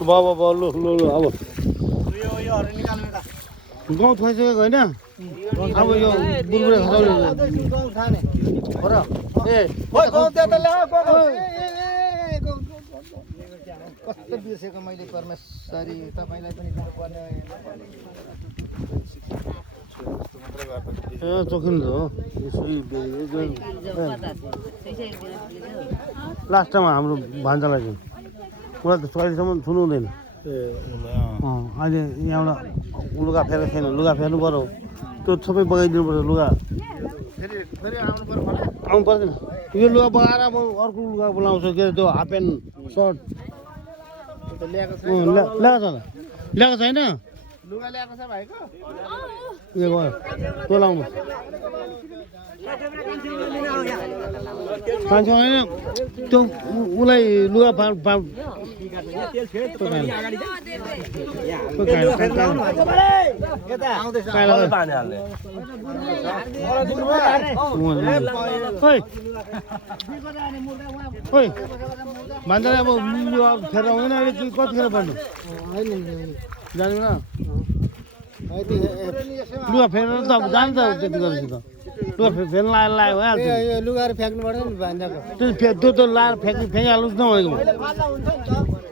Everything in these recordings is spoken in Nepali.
बाबा लो अब गाउँ थइसकेको होइन अब यो बुलबुले खसाउने कस्तो बिर्सेको मैले परमेश्वरी तपाईँलाई पनि दिनुपर्ने चोखिन्छ हो लास्ट टाइम हाम्रो भान्जालाई चाहिँ उसलाई त कहिलेसम्म छुनु हुँदैन अहिले यहाँबाट लुगा फेरेको छैन लुगा फेर्नु पऱ्यो त्यो सबै बगाइदिनु पर्छ लुगा आउनु पर्दैन यो लुगा बगाएर अब अर्को लुगा बोलाउँछ के अरे त्यो हाफ प्यान्ट सर्ट ल्याएको छ ल्याएको छैन लुगा ल्याएको छ भाइको उयो भयो त्यो लाउनु मान्छे होइन त्यो उसलाई लुगा मान्छेलाई अब लुगा फेर आउँदैन अहिले कतिखेर पर्नु जानु न लुगा फेर्नु त अब जान्छ त्यति गरेपछि त लुगा फेर्नु लगाएर भइहाल्छ लुगाहरू फ्याँक्नु पर्दैन नि भान्जाको त्यो त लाएर फ्याँकिहाल्नुहोस् न भनेको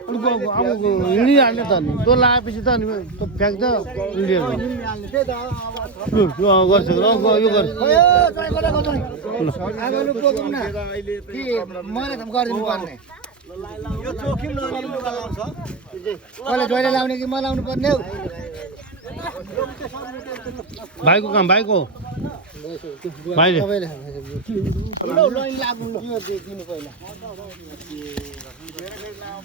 अब हिँडिहाल्ने त नि त्यो लगाएपछि त अनि त्यो फ्याँक्छ हिँडिहाल्छ गर्छ यो गर्छ कसले जहिले लाउने कि म लाउनु पर्ने हौ भाइको काम भाइको भाइले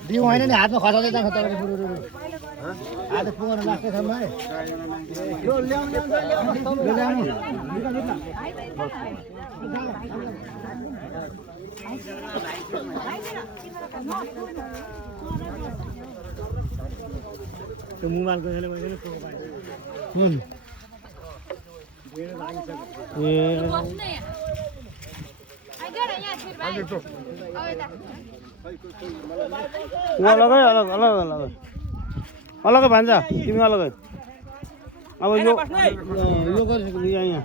दिउँ होइन नि हातमा खसाउँदै जान्छ तपाईँले हात पुगाउनु लाग्छ ठाउँमा त्यो मोबाइलको अलगै अलग अलग अलग अलगै भान्जा तिमी अलगै अब यो गरिसक्यो यहाँ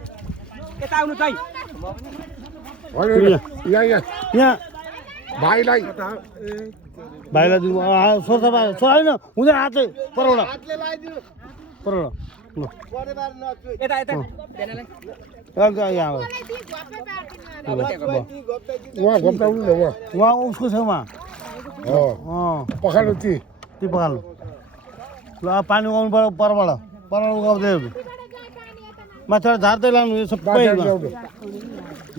यहाँ भाइलाई भाइलाई दिनु सोध्छ भाइ होइन हुँदैन हातै परबाट उहाँ उसको छेउमा पखाल्नु ती पखाल्नु ल अब पानी उगाउनु पऱ्यो परबाट उगाउँदै माथिबाट झार्दै लानु यो सबै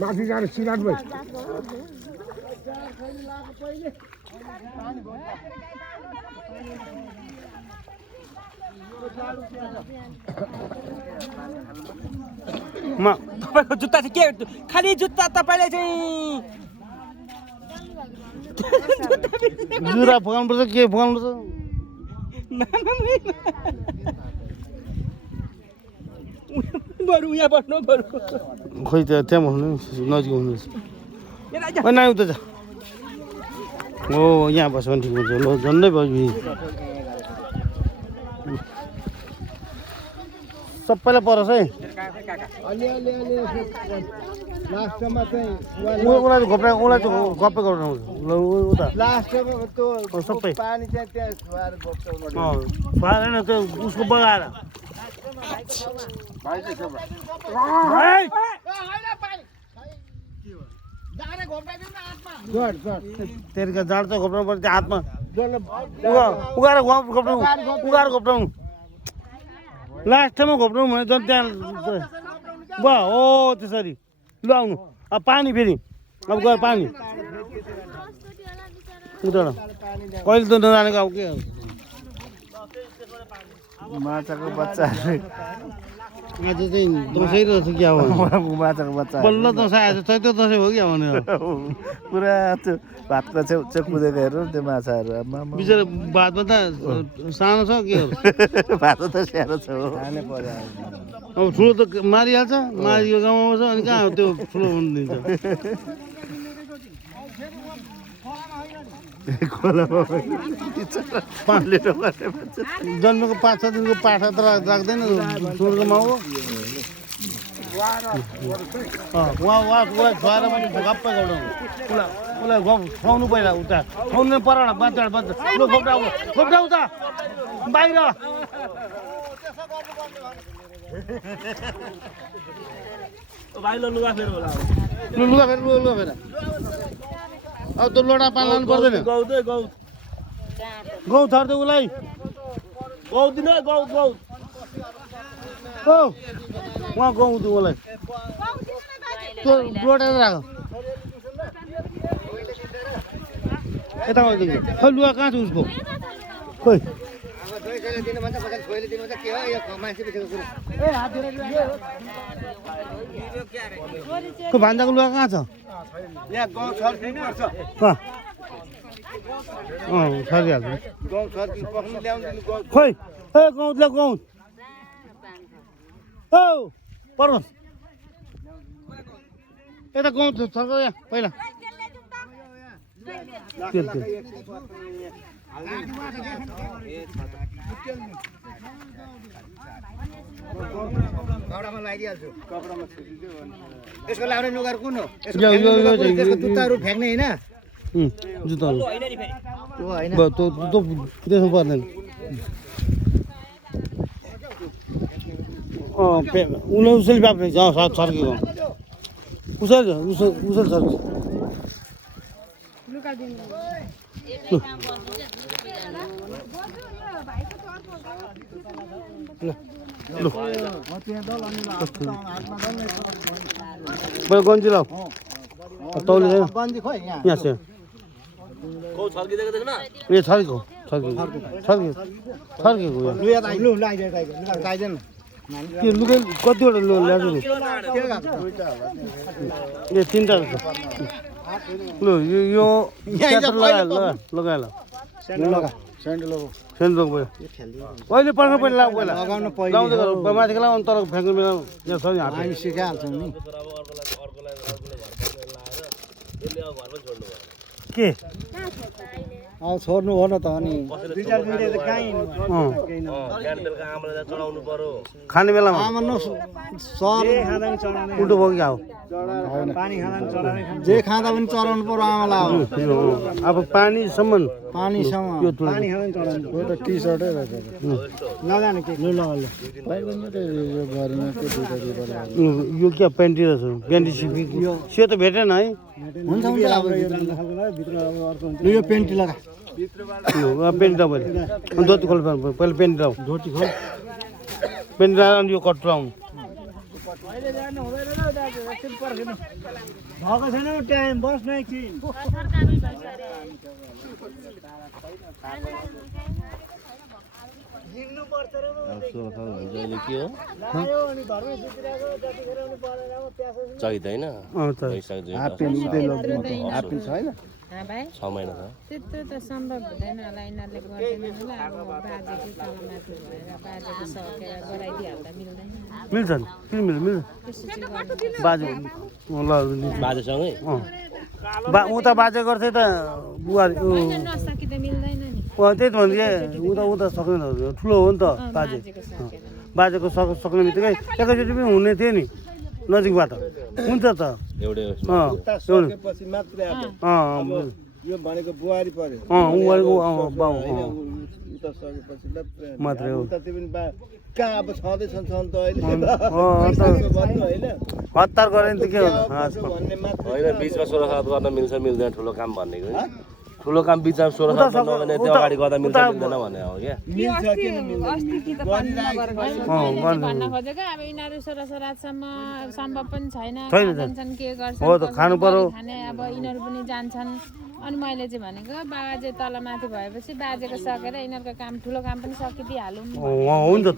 माथि जाने सिराट भाइ तपाईँको जुत्ता चाहिँ के खालि जुत्ता तपाईँले चाहिँ जुरा फुकाउनु पर्छ के फुकाउनु पर्छ बरु यहाँ बस्नु बरु खोइ त त्यहाँ बस्नु नजिक हुनुहुन्छ नै उता जा हो यहाँ बस्यो भने ठिक हुन्छ ल झन्डै भयो सबैलाई परोस् है लास्टमा चाहिँ उसलाई घोप्रा उसलाई त गप्पै गर्नु ल उता लास्टमा त्यो सबै पानी चाहिँ त्यहाँ छुवाएर घोप्टाउनु पारेन त्यो उसको बगाएर तेरिका जाँड चाहिँ घोप्टाउनु पर्छ हातमा उगाएर घोप्टाउनु लास्टमा घोप्टाउनु भने झन् त्यहाँ भयो हो त्यसरी लु आउनु अब पानी फेरि अब गयो पानी उता कहिले त नजानेको अब के माछाको बच्चा आज चाहिँ दसैँ रहेछ क्या हो माछाको बच्चा बल्ल दसैँ आएछ चैत्य दसैँ हो क्या भने पुरा त्यो भातको छेउ कुदेको हेर्नु त्यो माछाहरू बिचरा भातमा त सानो छ के हो भात त सानो छ हो अब ठुलो त मारिहाल्छ मारियो गाउँमा छ अनि कहाँ त्यो ठुलो हुनु दिन्छ जन्मेको 5-6 दिनको पाठा त राख्दैन सुँगुरको माउ हो उसलाई खुवाएर पनि गप्पै गराउनु उसलाई खुवाउनु पहिला उता खुवाउनु पराउन बाँच्छ लु खोप्टा उता बाहिर लुगा फेर अब त्यो लोटा पान लानु पर्दैन गहुँ थर्दै उसलाई ओ उहाँ गहुँ दिउँ उसलाई त्यो लोटा राख यता खै लुगा कहाँ छ उसको खोइ भान्जाको लुगा कहाँ छ सरिहाल्छ खोइ ए गौँतले गौँत औ पर्नुहोस् यता गौँत छ यहाँ पहिला यसको लाउने लुगाहरू कुन हो यसको जुत्ताहरू फ्याँक्ने होइन जुत्ताहरू त्यो होइन त्यसो पर्दैन उसले उसले बाप्ने छर्केको उसले छर्के गन्जी लाऊ तौली यहाँ छ ए छर्केको त्यो लुगा कतिवटा ल्याएको ए 3टा लु यो लगाएर सेन्डल भयो अहिले पर्ख पहिला लाऊ पहिला लाउँदै गर माथिको लाऊ तर फ्याँक्नु बेला यहाँ छ नि हामी सिकाइहाल्छौँ नि के अब छोड्नु हो न त अनि खाने बेलामा उल्टो भयो क्या हो जे खाँदा पनि चढाउनु पर्यो आमालाई अब पानीसम्म पानीसम्म यो त टी सर्टै रहेछ लगाने के यो क्या पेन्टी रहेछ पेन्टी सिपी सेतो भेटेन है हुन्छ अब यो पेन्टी लगा पेन्टी लगाऊ धोती खोल पहिला पेन्टी लगाऊ धोती खोल पेन्टी लगाएर अनि यो कट लगाउनु भएको छैन टाइम बस्न एकछिन चाहिँदैन त्यत्रो त सम्भव हुँदैन होला यिनीहरूले गर्दैन होला अब बाजेको तलमाथि भएर बाजेको सकेर गराइदिइहाल्दा मिल्दैन मिल्छ नि किन मिल्छ बाजे बाजेसँगै उता बाजे गर्थे त बुहारी नसकिँदा मिल्दैन नि त्यही त भन्छु उता सक्दैन ठुलो हो नि त बाजे बाजेको सक्ने बित्तिकै एकैचोटि पनि हुने थियो नि नजिकबाट हुन्छ त यो भनेको बुहारी पर्यो मात्रै हो कहाँ अब छँदैछन् त अहिले हतार गरे नि त के हो होइन बिचमा 16 सात गर्न मिल्छ मिल्दैन ठुलो काम भनेको ठुलो काम बिचमा 16 सात गर्नु भने त्यो अगाडि गर्दा मिल्छ मिल्दैन भने हो क्या भन्न खोजेको अब यिनीहरू छोराछोरासम्म सम्भव पनि छैन के गर्छन् हो त खानु पर्यो खाने अब यिनीहरू पनि जान्छन् अनि मैले चाहिँ भनेको बाजे तल माथि भएपछि बाजेको सकेर यिनीहरूको काम ठुलो काम पनि सकिदिइहालौँ हो नि त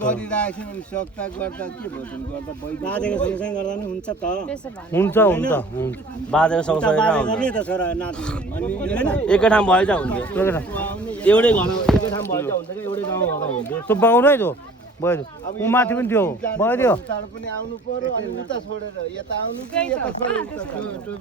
बाजेको सँगसँगै गर्दा नि हुन्छ त त्यसो भने हुन्छ हुन्छ बाजेको सँगसँगै कहाँ हुन्छ? गर्ने त छोरा नाति एकै ठाउँ भए चाहिँ हुन्थ्यो लगेर एउटै घर एकै ठाउँ भए चाहिँ हुन्छ कि एउटै गाउँमा भएर हुन्थ्यो त्यो बगाउनु है त्यो भयो ऊ माथि पनि थियो भयो त्यो पनि आउनु पर्यो अनि उता छोडेर यता आउनु कि यता छोडेर